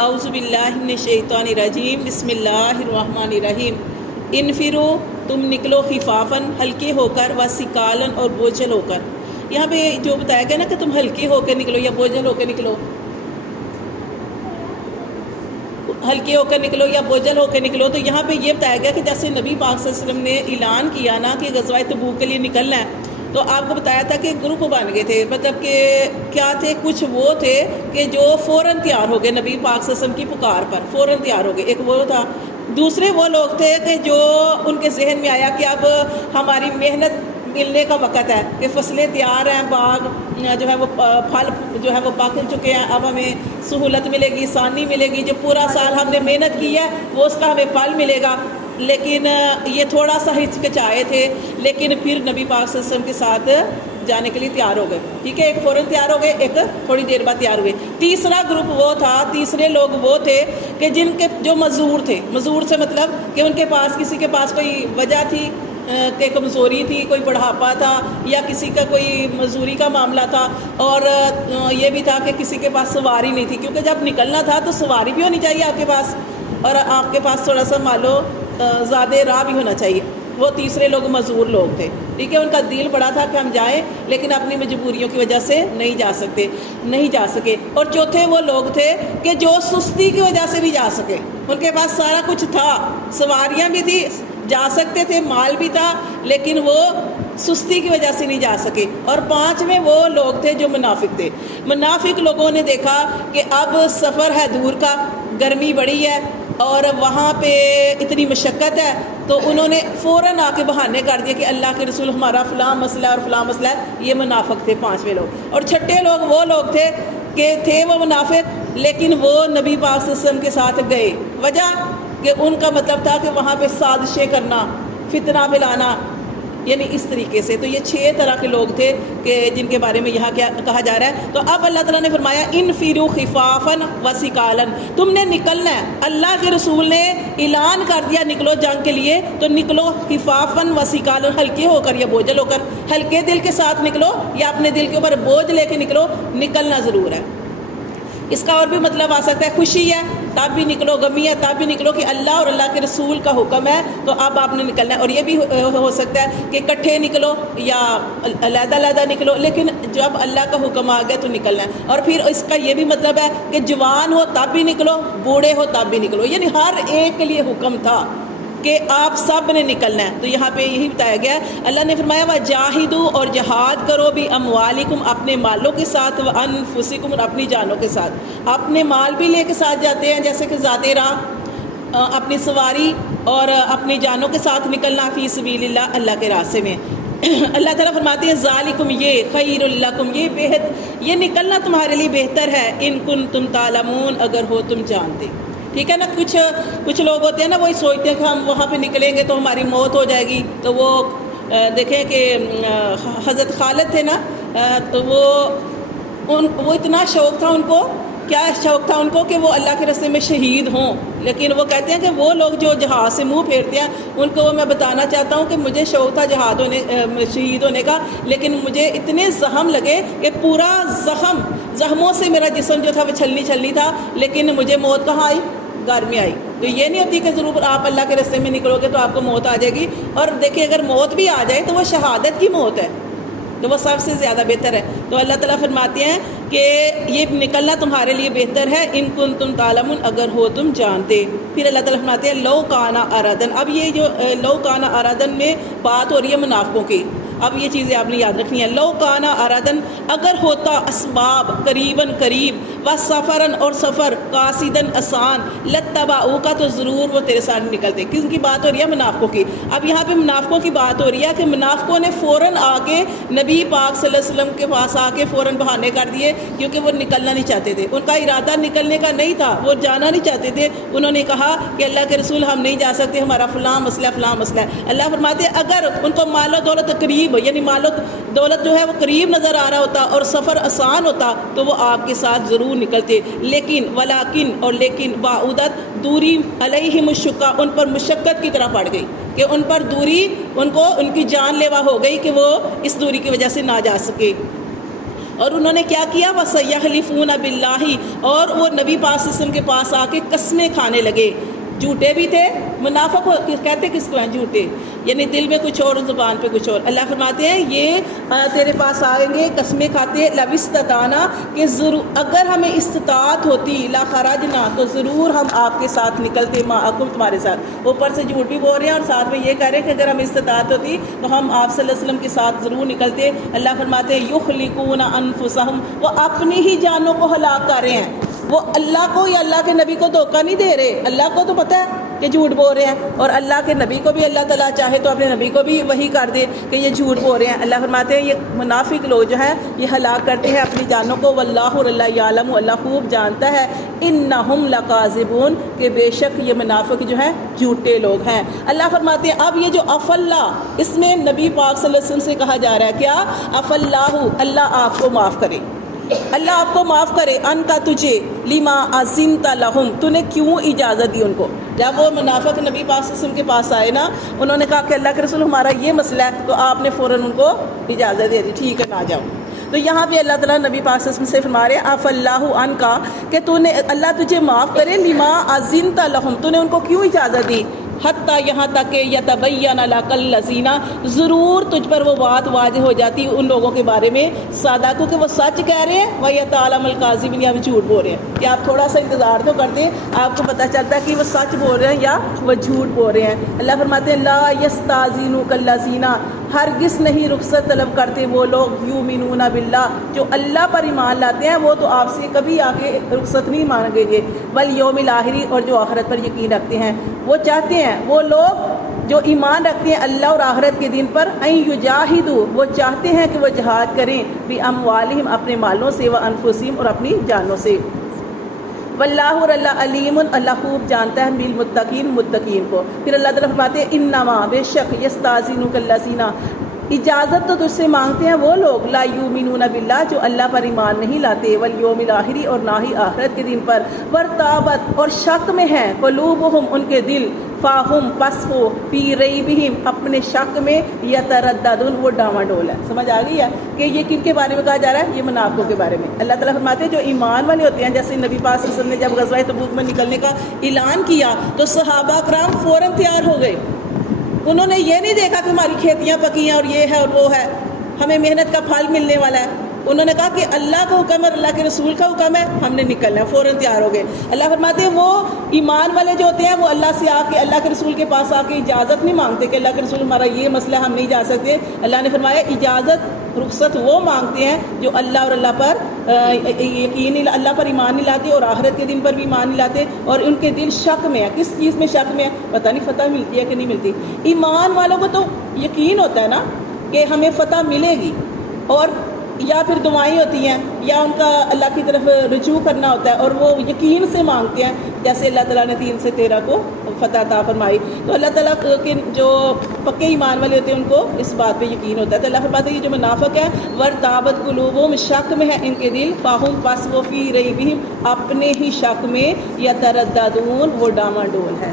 اعوذ باللہ من الشیطان الرجیم بسم اللہ الرحمن الرحیم انفرو تم نکلو خفافاً ہلکے ہو کر و ثقالاً اور بوجھل ہو کر. یہاں پہ جو بتایا گیا نا کہ تم ہلکے ہو کے نکلو یا بوجھل ہو کے نکلو، ہلکے ہو کر نکلو یا بوجھل ہو کے نکلو، تو یہاں پہ یہ بتایا گیا کہ جیسے نبی پاک صلی اللہ علیہ وسلم نے اعلان کیا نا کہ غزوہ تبوک کے لیے نکلنا ہے، تو آپ کو بتایا تھا کہ گروپ بن گئے تھے. مطلب کہ کیا تھے؟ کچھ وہ تھے کہ جو فوراً تیار ہو گئے نبی پاک صلی اللہ علیہ وسلم کی پکار پر، فوراً تیار ہو گئے. ایک وہ تھا. دوسرے وہ لوگ تھے کہ جو ان کے ذہن میں آیا کہ اب ہماری محنت ملنے کا وقت ہے، کہ فصلیں تیار ہیں، باغ جو ہے وہ پھل جو ہے وہ پک چکے ہیں، اب ہمیں سہولت ملے گی، آسانی ملے گی، جو پورا سال ہم نے محنت کی ہے وہ اس کا ہمیں پھل ملے گا. لیکن یہ تھوڑا سا ہچکچائے تھے، لیکن پھر نبی پاک صلی اللہ علیہ وسلم کے ساتھ جانے کے لیے تیار ہو گئے. ٹھیک ہے، ایک فوراً تیار ہو گئے، ایک تھوڑی دیر بعد تیار ہوئے. تیسرا گروپ وہ تھا، تیسرے لوگ وہ تھے کہ جن کے جو معذور تھے. معذور سے مطلب کہ ان کے پاس کسی کے پاس کوئی وجہ تھی کہ کمزوری تھی، کوئی بڑھاپا تھا، یا کسی کا کوئی مزدوری کا معاملہ تھا، اور یہ بھی تھا کہ کسی کے پاس سواری نہیں تھی، کیونکہ جب نکلنا تھا تو سواری بھی ہونی چاہیے آپ کے پاس، اور آپ کے پاس تھوڑا سا مالو زیادہ راہ بھی ہونا چاہیے. وہ تیسرے لوگ معذور لوگ تھے. ٹھیک ہے، ان کا دل بڑا تھا کہ ہم جائیں، لیکن اپنی مجبوریوں کی وجہ سے نہیں جا سکے. اور چوتھے وہ لوگ تھے کہ جو سستی کی وجہ سے نہیں جا سکے. ان کے پاس سارا کچھ تھا، سواریاں بھی تھی، جا سکتے تھے، مال بھی تھا، لیکن وہ سستی کی وجہ سے نہیں جا سکے. اور پانچویں وہ لوگ تھے جو منافق تھے. منافق لوگوں نے دیکھا کہ اب سفر ہے دور کا، گرمی بڑی ہے اور وہاں پہ اتنی مشقت ہے، تو انہوں نے فوراً آ کے بہانے کر دیے کہ اللہ کے رسول ہمارا فلاں مسئلہ اور فلاں مسئلہ ہے. یہ منافق تھے پانچویں لوگ. اور چھٹے لوگ وہ لوگ تھے کہ تھے وہ منافق، لیکن وہ نبی پاک صلی اللہ علیہ وسلم کے ساتھ گئے. وجہ کہ ان کا مطلب تھا کہ وہاں پہ سازشیں کرنا، فتنہ پھیلانا، یعنی اس طریقے سے. تو یہ 6 طرح کے لوگ تھے کہ جن کے بارے میں یہاں کیا کہا جا رہا ہے. تو اب اللہ تعالیٰ نے فرمایا انفروا خفافا وثقالا، تم نے نکلنا ہے. اللہ کے رسول نے اعلان کر دیا نکلو جنگ کے لیے، تو نکلو خفافا وثقالا، ہلکے ہو کر یا بوجھل ہو کر. ہلکے دل کے ساتھ نکلو یا اپنے دل کے اوپر بوجھ لے کے نکلو، نکلنا ضرور ہے. اس کا اور بھی مطلب آ سکتا ہے خوشی ہے تب بھی نکلو، غمی ہے تب بھی نکلو، کہ اللہ اور اللہ کے رسول کا حکم ہے تو اب آپ نے نکلنا ہے. اور یہ بھی ہو سکتا ہے کہ اکٹھے نکلو یا علیحدہ علیحدہ نکلو، لیکن جب اللہ کا حکم آ گیا تو نکلنا ہے. اور پھر اس کا یہ بھی مطلب ہے کہ جوان ہو تب بھی نکلو، بوڑھے ہو تب بھی نکلو، یعنی ہر ایک کے لیے حکم تھا کہ آپ سب نے نکلنا ہے. تو یہاں پہ یہی بتایا گیا ہے. اللہ نے فرمایا وَجَاهِدُوا، اور جہاد کرو بھی اموالکم، اپنے مالوں کے ساتھ، وَأَنفُسِکم، اور اپنی جانوں کے ساتھ. اپنے مال بھی لے کے ساتھ جاتے ہیں، جیسے کہ ذات راہ، اپنی سواری، اور اپنی جانوں کے ساتھ نکلنا فی سبیل اللہ، اللہ کے راستے میں. اللہ تعالیٰ فرماتے ہیں ذالکم، یہ خیر لکم، یہ نکلنا تمہارے لیے بہتر ہے، ان کنتم تعلمون، اگر ہو تم جانتے. ٹھیک ہے نا. کچھ لوگ ہوتے ہیں نا، وہی سوچتے ہیں کہ ہم وہاں پہ نکلیں گے تو ہماری موت ہو جائے گی. تو وہ دیکھیں کہ حضرت خالد تھے نا، تو وہ اتنا شوق تھا ان کو، کیا شوق تھا ان کو کہ وہ اللہ کے راستے میں شہید ہوں. لیکن وہ کہتے ہیں کہ وہ لوگ جو جہاد سے منہ پھیرتے ہیں، ان کو میں بتانا چاہتا ہوں کہ مجھے شوق تھا شہید ہونے کا، لیکن مجھے اتنے زخم لگے کہ پورا زخموں سے میرا جسم جو تھا وہ چھلنی تھا، لیکن مجھے موت کہاں آئی؟ گھر میں آئی. تو یہ نہیں ہوتی کہ ضرور آپ اللہ کے راستے میں نکلو گے تو آپ کو موت آ جائے گی. اور دیکھیں اگر موت بھی آ جائے تو وہ شہادت کی موت ہے، تو وہ سب سے زیادہ بہتر ہے. تو اللہ تعالیٰ فرماتے ہیں کہ یہ نکلنا تمہارے لیے بہتر ہے، ان کنتم تعلمون، اگر ہو تم جانتے. پھر اللہ تعالیٰ فرماتے ہیں لو کان ارادن. اب یہ جو لو کان ارادن میں بات ہو رہی ہے منافقوں کی. اب یہ چیزیں آپ نے یاد رکھنی ہیں. لو کان ارادن، اگر ہوتا اسباب قریباً قریب، و سفراً، اور سفر قاصداً آسان، لتبعوک، تو ضرور وہ تیرے ساتھ نکلتے. کس کی بات ہو رہی ہے؟ منافقوں کی. اب یہاں پہ منافقوں کی بات ہو رہی ہے کہ منافقوں نے فوراً آ کے نبی پاک صلی اللہ علیہ وسلم کے پاس آ کے فوراً بہانے کر دیے، کیونکہ وہ نکلنا نہیں چاہتے تھے. ان کا ارادہ نکلنے کا نہیں تھا، وہ جانا نہیں چاہتے تھے. انہوں نے کہا کہ اللہ کے رسول ہم نہیں جا سکتے، ہمارا فلاں مسئلہ ہے. اللہ فرماتے ہیں اگر ان کو مال و دولت قریب، یعنی مال و دولت جو ہے وہ قریب نظر آ رہا ہوتا اور سفر آسان ہوتا تو وہ آپ کے ساتھ ضرور نکلتے. لیکن لیکن بعودت، دوری، علیہم الشقہ، ان پر مشقت کی طرح پڑ گئی، کہ ان پر دوری ان کی جان لیوا ہو گئی کہ وہ اس دوری کی وجہ سے نہ جا سکے. اور انہوں نے کیا کیا وَسَيَحْلِفُونَ بِاللَّهِ، اور وہ نبی پاک صلی اللہ علیہ وسلم کے پاس آ کے قسمیں کھانے لگے. جھوٹے بھی تھے، منافق کہتے کس کو ہیں؟ جھوٹے، یعنی دل میں کچھ اور زبان پہ کچھ اور. اللہ فرماتے ہیں یہ تیرے پاس آئیں گے قسمیں کھاتے لَوِ اسْتَطَعْنَا، کہ ضرور اگر ہمیں استطاعت ہوتی لَخَرَجْنَا، تو ضرور ہم آپ کے ساتھ نکلتے، مَعَکُمْ تمہارے ساتھ. اوپر سے جھوٹ بھی بول رہے ہیں اور ساتھ میں یہ کہہ رہے ہیں کہ اگر ہمیں استطاعت ہوتی تو ہم آپ صلی اللہ علیہ وسلم کے ساتھ ضرور نکلتے. اللہ فرماتے ہیں یُخْلِقُونَ أَنفُسَهُمْ، وہ اپنی ہی جانوں کو ہلاک کر رہے ہیں. وہ اللہ کو یا اللہ کے نبی کو دھوکہ نہیں دے رہے. اللہ کو تو پتہ ہے کہ جھوٹ بول رہے ہیں، اور اللہ کے نبی کو بھی اللہ تعالیٰ چاہے تو اپنے نبی کو بھی وہی کر دے کہ یہ جھوٹ بول رہے ہیں. اللہ فرماتے ہیں یہ منافق لوگ جو ہیں یہ ہلاک کرتے ہیں اپنی جانوں کو. واللہ، اور اللہ یعلم، اللہ خوب جانتا ہے، انہم لکاذبون، کہ بے شک یہ منافق جو ہیں جھوٹے لوگ ہیں. اللہ فرماتے ہیں اب یہ جو اف اللہ، اس میں نبی پاک صلی اللہ علیہ وسلم سے کہا جا رہا ہے کیا؟ اف اللہ، اللہ آپ کو معاف کرے، اللہ آپ کو معاف کرے. ان کا تجھے لما اذنت لہم، تو نے کیوں اجازت دی ان کو. جب وہ منافق نبی پاک صلی اللہ علیہ وسلم کے پاس آئے نا، انہوں نے کہا کہ اللہ کے رسول ہمارا یہ مسئلہ ہے، تو آپ نے فوراً ان کو اجازت دے دی، ٹھیک ہے نہ جاؤ. تو یہاں بھی اللہ تعالیٰ نبی پاک صلی اللہ علیہ وسلم سے فرما رہے اف اللہ ان کا، کہ تو نے اللہ تجھے معاف کرے لما اذنت لہم، تو نے ان کو کیوں اجازت دی. حتیٰ، یہاں تک کہ یتبین لک الذین، ضرور تجھ پر وہ بات واضح ہو جاتی ان لوگوں کے بارے میں صادقوں کہ وہ سچ کہہ رہے ہیں، ویتعلم الکاذبین، یا وہ جھوٹ بول رہے ہیں. کہ آپ تھوڑا سا انتظار تو کرتے ہیں، آپ کو پتہ چلتا ہے کہ وہ سچ بول رہے ہیں یا وہ جھوٹ بول رہے ہیں. اللہ فرماتے ہیں لا یستاذنک الذین، ہرگز نہیں رخصت طلب کرتے وہ لوگ یؤمنون باللہ، جو اللہ پر ایمان لاتے ہیں، وہ تو آپ سے کبھی آ کے رخصت نہیں مانگیں گے. والیوم الآخر، اور جو آخرت پر یقین رکھتے ہیں. وہ چاہتے ہیں وہ لوگ جو ایمان رکھتے ہیں اللہ اور آخرت کے دن پر، ان یجاہدوا، وہ چاہتے ہیں کہ وہ جہاد کریں، باموالہم، اپنے مالوں سے، وانفسہم، اور اپنی جانوں سے. واللہ، اور اللہ علیم، اللہ خوب جانتا ہے بالمتقین، متقین کو. پھر اللہ تعالیٰ فرماتے ہیں انما، بے شک، یستاذنک الذین، اجازت تو تجھ سے مانگتے ہیں وہ لوگ، لا یؤمنون باللہ، جو اللہ پر ایمان نہیں لاتے، والیوم الآخر، اور نہ ہی آخرت کے دن پر، وارتابت، اور شک میں ہیں، قلوبہم، ان کے دل، فاہم، پس وہ، فی ریبہم، اپنے شک میں، یترددون، وہ ڈاواں ڈول ہے. سمجھ آ گئی ہے کہ یہ کن کے بارے میں کہا جا رہا ہے؟ یہ منافقوں کے بارے میں. اللہ تعالیٰ فرماتے ہیں جو ایمان والے ہوتے ہیں، جیسے نبی پاک صلی اللہ علیہ وسلم نے جب غزوہ تبوک میں نکلنے کا اعلان کیا تو صحابہ کرام فوراً تیار ہو گئے. انہوں نے یہ نہیں دیکھا کہ ہماری کھیتیاں پکی ہیں اور یہ ہے اور وہ ہے، ہمیں محنت کا پھل ملنے والا ہے. انہوں نے کہا کہ اللہ کا حکم ہے، اللہ کے رسول کا حکم ہے، ہم نے نکلنا ہے. فوراً تیار ہو گئے. اللہ فرماتے ہیں وہ ایمان والے جو ہوتے ہیں وہ اللہ سے آ کے، اللہ کے رسول کے پاس آ کے اجازت نہیں مانگتے کہ اللہ کے رسول ہمارا یہ مسئلہ ہم نہیں جا سکتے. اللہ نے فرمایا اجازت، رخصت وہ مانگتے ہیں جو اللہ اور اللہ پر یقین، اللہ پر ایمان نہیں لاتے اور آخرت کے دن پر بھی ایمان نہیں لاتے، اور ان کے دل شک میں ہے. کس چیز میں شک میں ہے؟ پتہ نہیں فتح ملتی ہے کہ نہیں ملتی. ایمان والوں کو تو یقین ہوتا ہے نا کہ ہمیں فتح ملے گی، اور یا پھر دعائیں ہوتی ہیں، یا ان کا اللہ کی طرف رجوع کرنا ہوتا ہے، اور وہ یقین سے مانگتے ہیں، جیسے اللہ تعالیٰ نے 3 سے 13 کو فتح عطا فرمائی. تو اللہ تعالیٰ کے جو پکے ایمان والے ہوتے ہیں ان کو اس بات پہ یقین ہوتا ہے. تو اللہ فرماتے ہیں یہ جو منافق ہیں، وارتابت قلوبہم، شک میں ہے ان کے دل، فاہم، پس وہ، فی ریبہم، اپنے ہی شک میں، یترددون، وہ ڈاواں ڈول ہے.